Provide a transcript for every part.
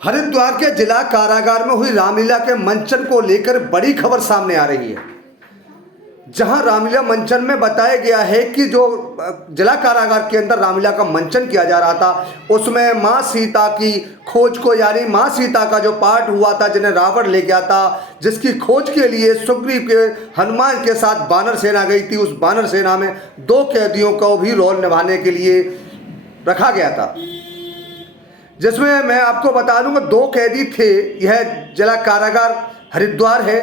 हरिद्वार के जिला कारागार में हुई रामलीला के मंचन को लेकर बड़ी खबर सामने आ रही है। जहां रामलीला मंचन में बताया गया है कि जो जिला कारागार के अंदर रामलीला का मंचन किया जा रहा था, उसमें मां सीता की खोज को, यानी मां सीता का जो पाठ हुआ था जिन्हें रावण ले गया था, जिसकी खोज के लिए सुग्रीव के हनुमान के साथ वानर सेना गई थी, उस वानर सेना में 2 कैदियों को भी रोल निभाने के लिए रखा गया था, जिसमें मैं आपको बता दूंगा 2 कैदी थे। यह जिला कारागार हरिद्वार है,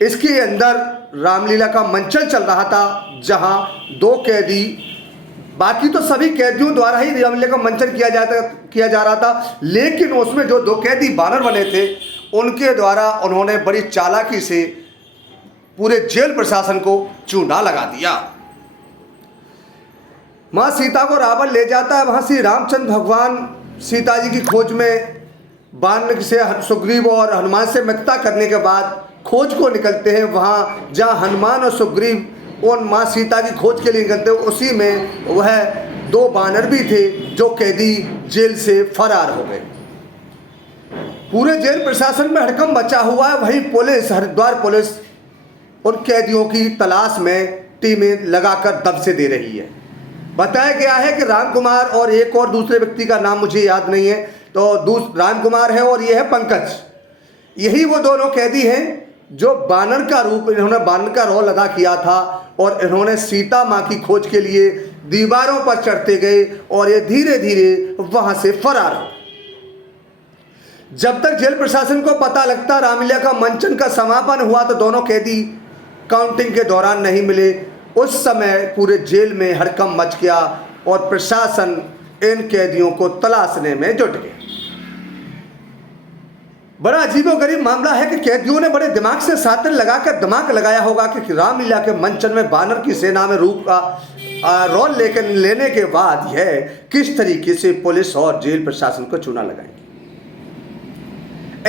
इसके अंदर रामलीला का मंचन चल रहा था, जहां 2 कैदी, बाकी तो सभी कैदियों द्वारा ही रामलीला का मंचन किया जा रहा था, लेकिन उसमें जो 2 कैदी बानर बने थे उनके द्वारा उन्होंने बड़ी चालाकी से पूरे जेल प्रशासन को चूना लगा दिया। मां सीता को रावण ले जाता है, वहां श्री रामचंद्र भगवान सीता जी की खोज में वानर से सुग्रीव और हनुमान से मित्रता करने के बाद खोज को निकलते हैं। वहाँ जहाँ हनुमान और सुग्रीव और माँ सीता की खोज के लिए निकलते हैं, उसी में वह 2 वानर भी थे जो कैदी जेल से फरार हो गए। पूरे जेल प्रशासन में हड़कंप मचा हुआ है। वहीं पुलिस, हरिद्वार पुलिस उन कैदियों की तलाश में टीमें लगाकर दबसे दे रही है। बताया गया है कि राम कुमार और एक और दूसरे व्यक्ति का नाम मुझे याद नहीं है, तो राम कुमार है और ये है पंकज। यही वो दोनों कैदी हैं जो बानर का रूप, इन्होंने बानर का रोल अदा किया था और इन्होंने सीता माँ की खोज के लिए दीवारों पर चढ़ते गए और ये धीरे धीरे वहां से फरार हो। जब तक जेल प्रशासन को पता लगता रामलीला का मंचन का समापन हुआ तो दोनों कैदी काउंटिंग के दौरान नहीं मिले। उस समय पूरे जेल में हड़कंप मच गया और प्रशासन इन कैदियों को तलाशने में जुट गया। बड़ा अजीबोगरीब मामला है कि कैदियों ने बड़े दिमाग से सातिर लगाकर दिमाग लगाया होगा कि रामलीला के मंचन में बानर की सेना में रूप का रोल लेने के बाद यह किस तरीके से पुलिस और जेल प्रशासन को चूना लगाएंगे।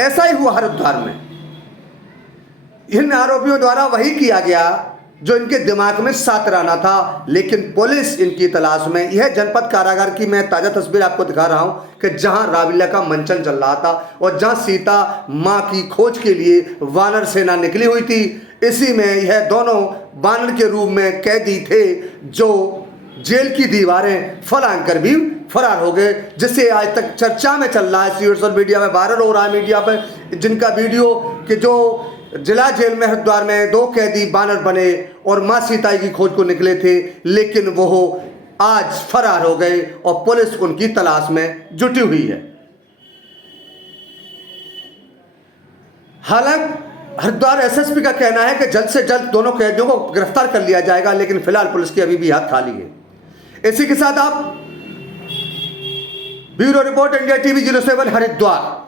ऐसा ही हुआ हरिद्वार में। इन आरोपियों द्वारा वही किया गया जो इनके दिमाग में सातराना था, लेकिन पुलिस इनकी तलाश में। यह जनपद कारागार की मैं ताज़ा तस्वीर आपको दिखा रहा हूं कि जहां रामलीला का मंचन चल रहा था और जहां सीता मां की खोज के लिए वानर सेना निकली हुई थी, इसी में यह दोनों वानर के रूप में कैदी थे जो जेल की दीवारें फलांग कर भी फरार हो गए, जिससे आज तक चर्चा में चल रहा है, सोशल मीडिया में वायरल हो रहा है, मीडिया पर जिनका वीडियो कि जो जिला जेल में हरिद्वार में 2 कैदी बानर बने और मां सीता की खोज को निकले थे, लेकिन वो आज फरार हो गए और पुलिस उनकी तलाश में जुटी हुई है। हालांकि हरिद्वार एसएसपी का कहना है कि जल्द से जल्द दोनों कैदियों को गिरफ्तार कर लिया जाएगा, लेकिन फिलहाल पुलिस की अभी भी हाथ खाली है। इसी के साथ आप bureau report India TV 07 Haridwar.